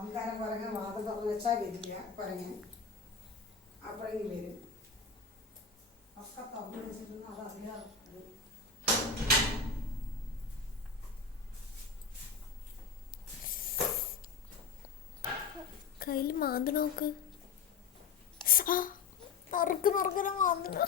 ഓംകാരം കുരങ്ങൻ വാതിൽ തുറന്ന് വെച്ചാൽ വരില്ല കുരങ്ങൻ, അപ്പോഴേക്കും വരും. ഒക്കെ തുറന്ന് വെച്ചിട്ടൊന്നും അത് അറിയാറ്. കയ്യിൽ മാന്തി നോക്ക്. നറുക്ക് നറുക്കനെ മാന്തണ.